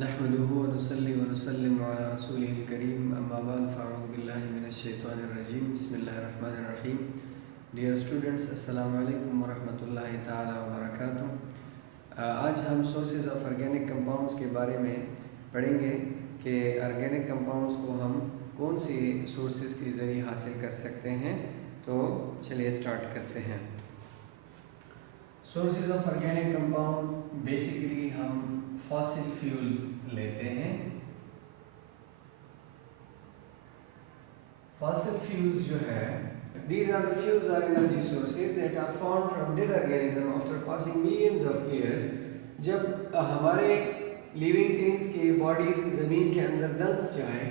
नहमदुहु व नुसल्ली व नुसल्लिम अला रसूलिहिल करीम अम्मा बाद फ़अऊज़ु बिल्लाहि मिनश शैतानिर रजीम बिस्मिल्लाहिर रहमानिर रहीम। डियर स्टूडेंट्स, अस्सलामु अलैकुम व रहमतुल्लाहि ताला व बरकातुहू। आज हम सोर्सेज ऑफ ऑर्गेनिक कंपाउंड्स के बारे में पढ़ेंगे कि ऑर्गेनिक कंपाउंड्स को हम कौन सी सोर्सेज के ज़रिए हासिल कर सकते हैं। तो चलिए स्टार्ट करते हैं। Sources of organic compound basically हम फॉसिल फ्यूल्स लेते हैं। फॉसिल फ्यूल्स जो है, these are the fuels or energy sources that are formed from dead organism after passing millions of years। जब हमारे लिविंग थिंग्स की बॉडीज ज़मीन के अंदर दस जाए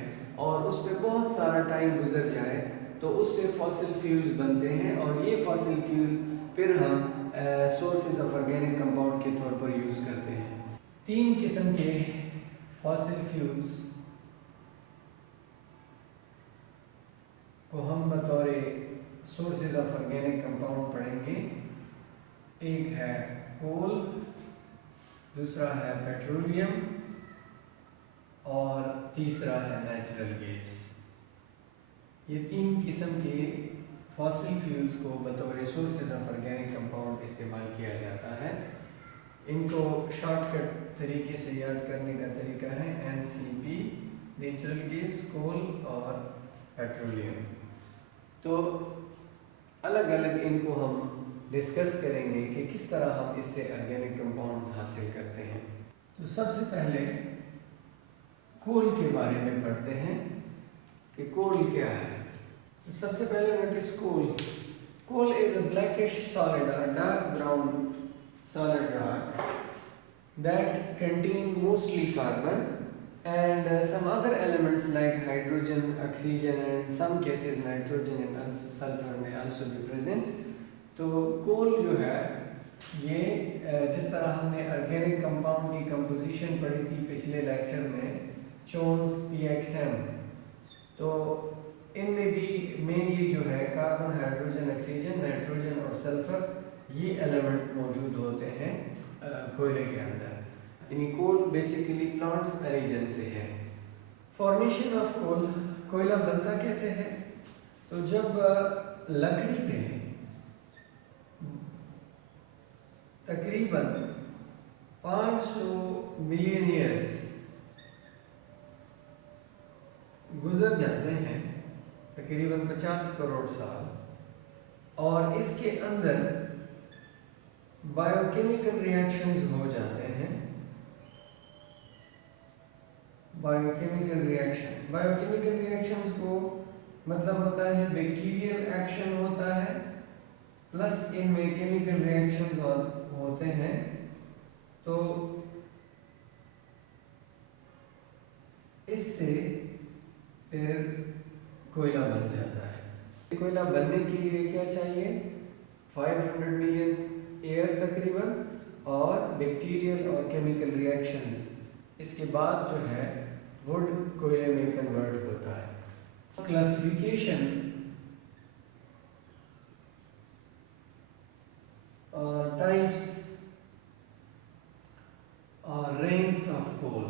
और उस पर बहुत सारा टाइम गुजर जाए तो उससे फॉसिल फ्यूल्स बनते हैं और ये फॉसिल फ्यूल फिर हम सोर्सेज ऑफ ऑर्गेनिक कंपाउंड के तौर पर यूज़ करते हैं। तीन किस्म के फॉसिल फ्यूल्स को हम बतौर सोर्सेज ऑफ ऑर्गेनिक कंपाउंड पढ़ेंगे। एक है कोल, दूसरा है पेट्रोलियम और तीसरा है नेचुरल गैस। ये तीन किस्म के फॉसिल फ्यूल्स को बतौर सोर्सेज ऑफ ऑर्गेनिक कंपाउंड इस्तेमाल किया जाता है। इनको शॉर्टकट तरीके से याद करने का तरीका है NCP, नेचुरल गैस, कोल और पेट्रोलियम। तो अलग अलग इनको हम डिस्कस करेंगे कि किस तरह हम इससे ऑर्गेनिक कंपाउंड्स हासिल करते हैं। तो सबसे पहले कोल के बारे में पढ़ते हैं कि कोल क्या है। तो सबसे पहले what is coal? Coal is a blackish solid और dark brown solid rock that contain mostly carbon and some other elements like hydrogen, oxygen and in some cases nitrogen and also sulfur may also be present। तो कोल जो है ये जिस तरह हमने organic compound की composition पढ़ी थी पिछले लेक्चर में, चोन्स PXM, तो इनमें भी मेनली जो है कार्बन, हाइड्रोजन, ऑक्सीजन, नाइट्रोजन और सल्फर ये एलिमेंट मौजूद होते हैं कोयले के अंदर। यानी कोल बेसिकली प्लांट्स ओरिजिन से है। फॉर्मेशन ऑफ कोल, कोयला बनता कैसे है? तो जब लकड़ी पे तकरीबन 500 मिलियन ईयर्स गुजर जाते हैं, तकरीबन 50 करोड़ साल, और इसके अंदर बायोकेमिकल रिएक्शंस हो जाते हैं। बायोकेमिकल रिएक्शंस को मतलब होता है बैक्टीरियल एक्शन होता है प्लस इनमें केमिकल रिएक्शंस होते हैं। तो इससे फिर कोयला बन जाता है। कोयला बनने के लिए क्या चाहिए? 500 मिलियन एयर तकरीबन और बैक्टीरियल और केमिकल रिएक्शंस। इसके बाद जो है वुड कोयले में कन्वर्ट होता है। क्लासिफिकेशन और टाइप्स और रैंक्स ऑफ कोल।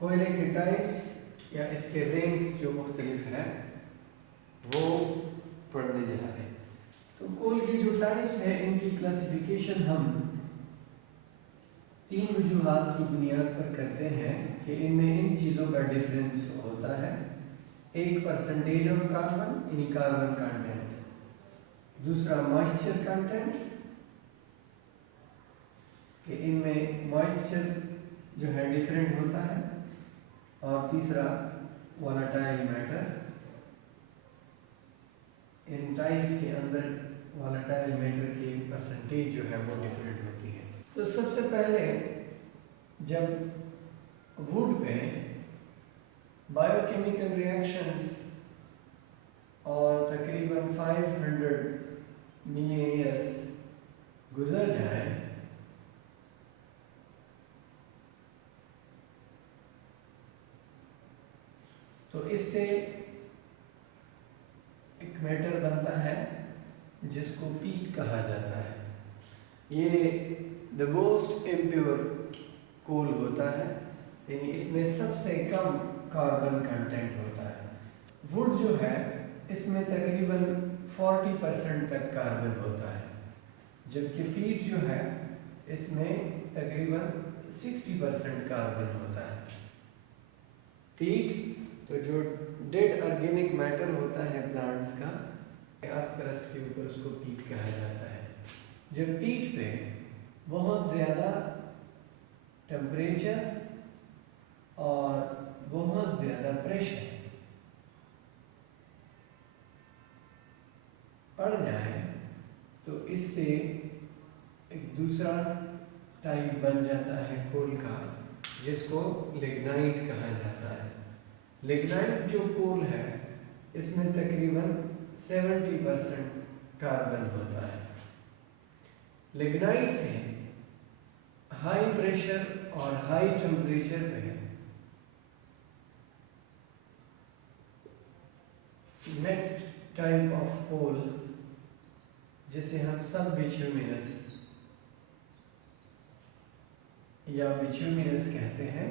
कोयले के टाइप्स या इसके रैंक्स जो मुख्तलिफ है वो पढ़ने जा रहे हैं। तो कोल की जो टाइप्स है इनकी क्लासिफिकेशन हम तीन वजूहात की बुनियाद पर करते हैं कि इनमें इन चीज़ों का डिफरेंस होता है। एक परसेंटेज ऑफ कार्बन यानी कार्बन कंटेंट, दूसरा मॉइस्चर कंटेंट कि इनमें मॉइस्चर जो है डिफरेंट होता है, और तीसरा वोलेटाइल मैटर। इन टाइप्स के अंदर वोलेटाइल मैटर की परसेंटेज जो है वो डिफरेंट होती है। तो सबसे पहले जब वुड पे बायोकेमिकल रिएक्शंस और तकरीबन 500 इससे एक मैटर बनता है जिसको पीट कहा जाता है। ये द मोस्ट इम्प्योर कोल होता है, यानी इसमें सबसे कम कार्बन कंटेंट होता है। वुड जो है इसमें तकरीबन 40% तक कार्बन होता है, जबकि पीट जो है इसमें तकरीबन 60% कार्बन होता है। पीट तो जो डेड ऑर्गेनिक मैटर होता है प्लांट्स का, अर्थ क्रस्ट के ऊपर, उसको पीट कहा जाता है। जब पीट पे बहुत ज़्यादा टेम्परेचर और बहुत ज़्यादा प्रेशर पड़ जाए तो इससे एक दूसरा टाइप बन जाता है कोल का, जिसको लिग्नाइट कहा जाता है। लिग्नाइट जो कोल है इसमें तकरीबन 70% कार्बन होता है। लिग्नाइट से हाई प्रेशर और हाई टेम्परेचर पे नेक्स्ट टाइप ऑफ कोल, जिसे हम सब बिट्यूमिनस या बिट्यूमिनस कहते हैं,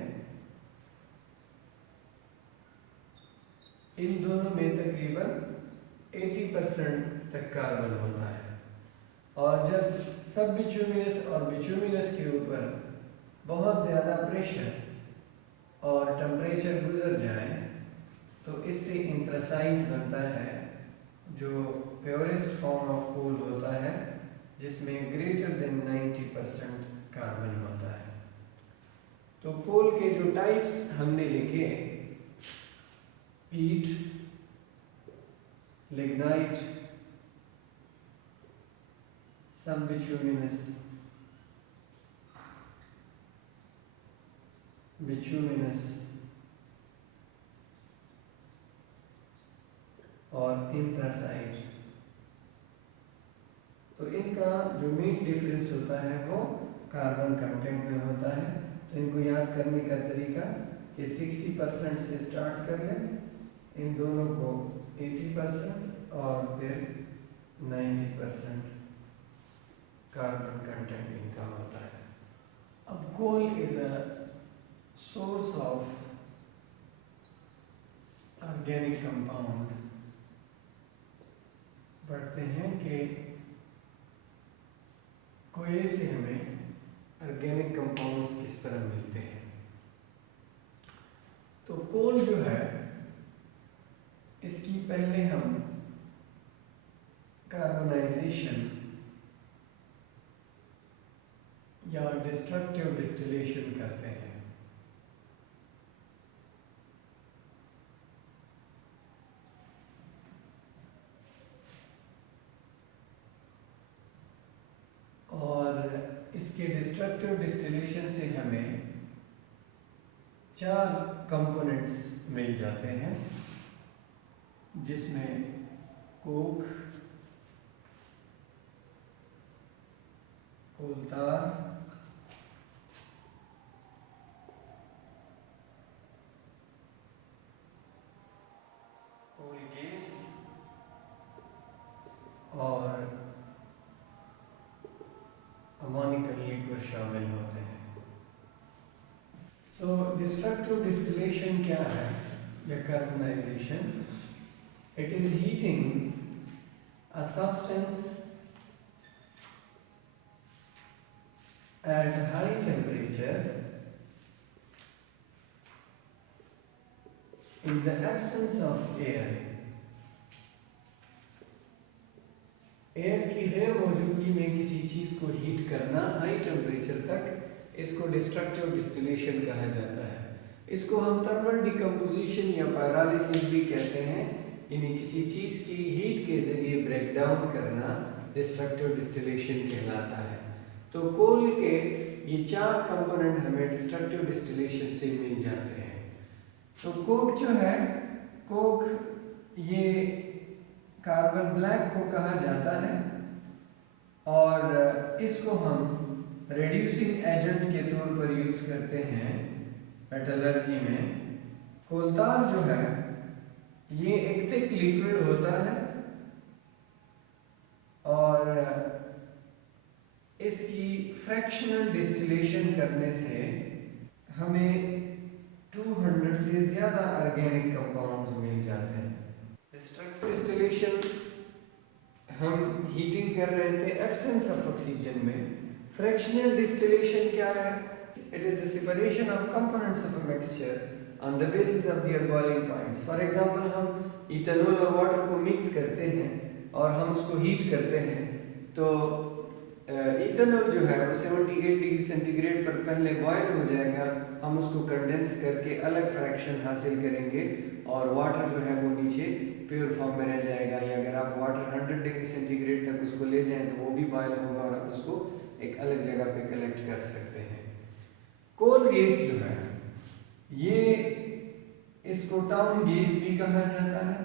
इन दोनों में तकरीबन 80% तक कार्बन होता है। और जब सब बिट्यूमिनस और बिट्यूमिनस के ऊपर बहुत ज़्यादा प्रेशर और टेम्परेचर गुजर जाए तो इससे इंथ्रासाइट बनता है, जो प्योरेस्ट फॉर्म ऑफ कोल होता है, जिसमें ग्रेटर देन 90% कार्बन होता है। तो कोल के जो टाइप्स हमने लिखे, पीट, लिग्नाइट, सब बिट्यूमिनस, बिट्यूमिनस और इंथ्रासाइट, तो इनका जो मेन डिफरेंस होता है वो कार्बन कंटेंट में होता है। तो इनको याद करने का तरीका कि 60% से स्टार्ट कर लें, इन दोनों को 80% और फिर 90% कार्बन कंटेंट इनका होता है। अब coal is a source of organic compound. पढ़ते हैं कि कोयले से हमें ऑर्गेनिक कंपाउंड्स किस तरह मिलते हैं। तो कोल जो है इसकी पहले हम कार्बनाइजेशन या डिस्ट्रक्टिव डिस्टिलेशन करते हैं। और इसके डिस्ट्रक्टिव डिस्टिलेशन से हमें 4 कंपोनेंट्स मिल जाते हैं, जिसमें कोक, कोलतार, कोल गैस और अमोनिकल लिक्विड शामिल होते हैं। सो डिस्ट्रक्टिव डिस्टिलेशन क्या है या carbonization? It is heating a substance at high temperature in the absence of air। Air की गैर मौजूदगी में किसी चीज़ को हीट करना हाई टेम्परेचर तक, इसको डिस्ट्रक्टिव डिस्टिलेशन कहा जाता है। इसको हम थर्मल डिकम्पोजिशन या पायरोलिसिस भी कहते हैं, यानी किसी चीज़ की हीट के जरिए ब्रेक डाउन करना डिस्ट्रक्टिव डिस्टिलेशन कहलाता है। तो कोल के ये 4 कंपोनेंट हमें डिस्ट्रक्टिव डिस्टिलेशन से मिल जाते हैं। तो कोक जो है, कोक ये कार्बन ब्लैक को कहा जाता है और इसको हम रेड्यूसिंग एजेंट के तौर पर यूज़ करते हैं मेटलर्जी में। कोलतार जो है ये एक थिक लिक्विड होता है और इसकी फ्रैक्शनल डिस्टिलेशन करने से हमें 200 से ज़्यादा ऑर्गेनिक कंपाउंड्स मिल जाते हैं। डिस्ट्रक्टिव डिस्टिलेशन हम हीटिंग कर रहे थे एब्सेंस ऑफ ऑक्सीजन में। फ्रैक्शनल डिस्टिलेशन क्या है? It is the separation of components of a mixture on the basis of their boiling points. For example हम इथेनॉल और वाटर को मिक्स करते हैं और हम उसको हीट करते हैं, तो इथेनॉल जो है वो 78 डिग्री सेंटीग्रेड पर पहले बॉयल हो जाएगा, हम उसको कंडेंस करके अलग फ्रैक्शन हासिल करेंगे और वाटर जो है वो नीचे प्योर फॉर्म में रह जाएगा। या अगर आप वाटर 100 डिग्री सेंटीग्रेड तक उसको ले जाएं तो वो भी बॉयल होगा और आप उसको एक अलग जगह पे कलेक्ट कर सकते हैं। कोल गैस जो है ये, इसको टाउन गैस भी कहा जाता है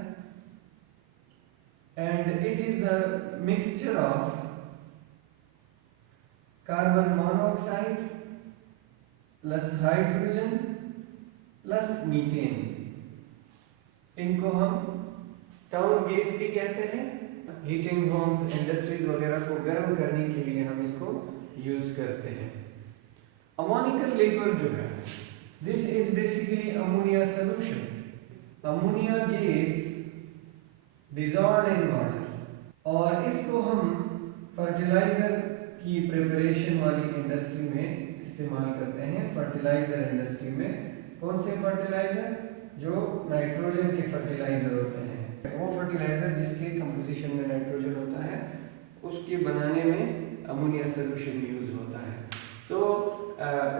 and it is the mixture of carbon monoxide plus hydrogen plus methane. इनको हम टाउन गैस भी कहते हैं। हीटिंग होम्स, इंडस्ट्रीज वगैरह को गर्म करने के लिए हम इसको यूज करते हैं। अमोनिकल लिक्विड जो है, this is basically ammonia solution. Ammonia gas dissolved in water और इसको हम फर्टिलाइजर की प्रिपरेशन वाली इंडस्ट्री में इस्तेमाल करते हैं। फर्टिलाइजर इंडस्ट्री में कौन से फर्टिलाइजर? जो नाइट्रोजन के फर्टिलाइजर होते हैं, वो फर्टिलाइजर जिसके कंपोजिशन में नाइट्रोजन होता है, उसके बनाने में अमोनिया सॉल्यूशन यूज होता है। तो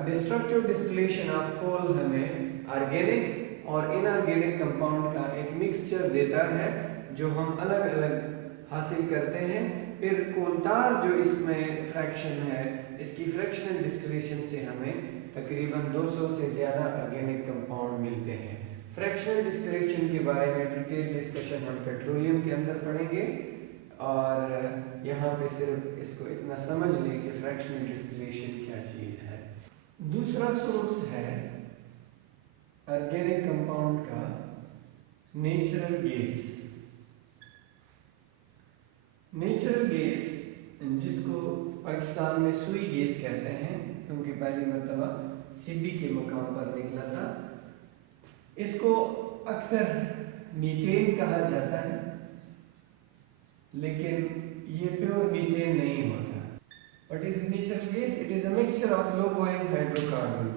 डिस्ट्रक्टिव डिस्टिलेशन ऑफ कोल हमें ऑर्गेनिक और इनऑर्गेनिक कंपाउंड का एक मिक्सचर देता है जो हम अलग अलग हासिल करते हैं। फिर कोलतार जो इसमें फ्रैक्शन है, इसकी फ्रैक्शनल डिस्टिलेशन से हमें तकरीबन 200 से ज़्यादा ऑर्गेनिक कंपाउंड मिलते हैं। फ्रैक्शनल डिस्टिलेशन के बारे में डिटेल डिस्कशन हम पेट्रोलियम के अंदर पढ़ेंगे और यहाँ पे सिर्फ इसको इतना समझ लें कि फ्रैक्शनल डिस्टिलेशन क्या चीज़ है। दूसरा सोर्स है ऑर्गेनिक कंपाउंड का नेचुरल गैस। नेचुरल गैस, जिसको पाकिस्तान में सुई गैस कहते हैं क्योंकि पहली मर्तबा सिब्बी के मुकाम पर निकला था, इसको अक्सर मीथेन कहा जाता है, लेकिन ये प्योर मीथेन नहीं होता। What is natural gas? It is a mixture of low boiling hydrocarbons.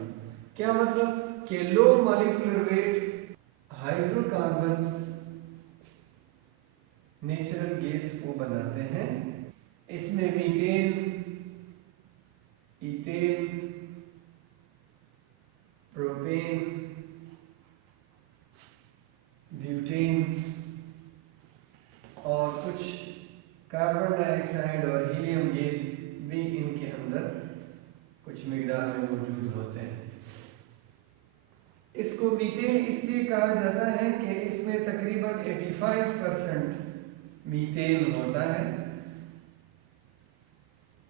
क्या मतलब कि low molecular weight hydrocarbons natural gas को बनाते हैं। इसमें मीथेन, इथेन, प्रोपेन, ब्यूटेन और कुछ कार्बन डाइऑक्साइड और हीलियम गैस भी इनके अंदर कुछ मिकदार में मौजूद होते हैं। इसको मीथेन इसलिए कहा जाता है कि इसमें तकरीबन 85% मीथेन होता है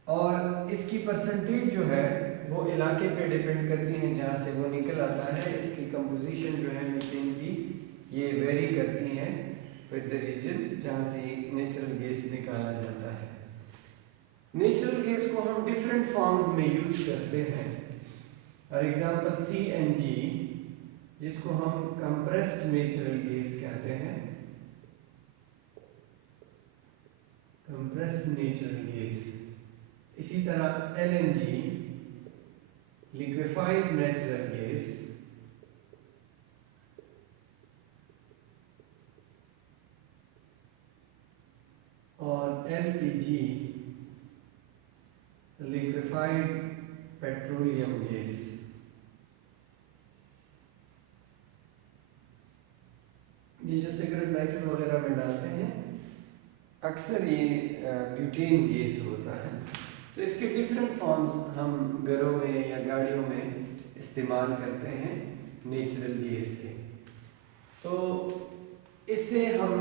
और इसकी परसेंटेज जो है वो इलाके पे डिपेंड करती है जहाँ से वो निकल आता है। इसकी कंपोजिशन जो है मीथेन की ये वेरी करती हैं विद द रीजन जहाँ से नेचुरल गैस निकाला जाता है। नेचुरल गैस को हम डिफरेंट फॉर्म्स में यूज करते हैं। फॉर एग्जांपल CNG, जिसको हम कंप्रेस्ड नेचुरल गैस कहते हैं, कंप्रेस्ड नेचुरल गैस। इसी तरह LNG, लिक्विफाइड नेचुरल गैस, और LPG, लिक्विफाइड पेट्रोलियम गैस। ये जो सिगरेट लाइटर वगैरह में डालते हैं अक्सर ये ब्यूटेन गैस होता है। तो इसके डिफरेंट फॉर्म्स हम घरों में या गाड़ियों में इस्तेमाल करते हैं नेचुरल गैस के। तो इससे हम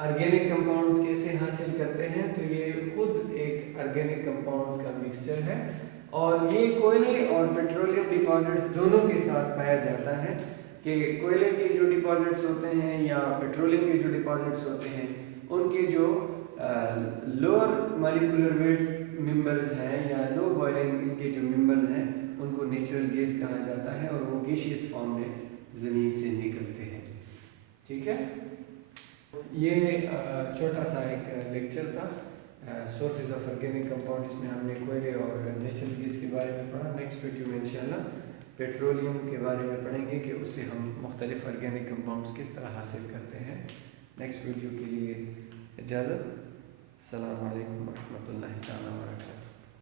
ऑर्गेनिक कंपाउंड्स कैसे हासिल करते हैं? तो ये खुद एक ऑर्गेनिक कंपाउंड्स का मिक्सचर है और ये कोयले और पेट्रोलियम डिपॉजिट्स दोनों के साथ पाया जाता है कि कोयले के जो डिपॉजिट्स होते हैं या पेट्रोलियम के जो डिपॉजिट्स होते हैं उनके जो लोअर मॉलिक्यूलर वेट मेंबर्स हैं या लो बॉइलिंग इनके जो मेंबर्स हैं उनको नेचुरल गैस कहा जाता है और वो गैसियस फॉर्म में ज़मीन से निकलते हैं। ठीक है, ये छोटा सा एक लेक्चर था सोर्सेज ऑफ ऑर्गेनिक कंपाउंड, जिसमें हमने कोयले और नेचुरल गैस के बारे में पढ़ा। नेक्स्ट वीडियो में इंशाल्लाह पेट्रोलियम के बारे में पढ़ेंगे कि उससे हम मुख्तलिफ ऑर्गेनिक कंपाउंड्स किस तरह हासिल करते हैं। नेक्स्ट वीडियो के लिए इजाज़त। अस्सलामु अलैकुम व रहमतुल्लाहि तआला व बरकातहू।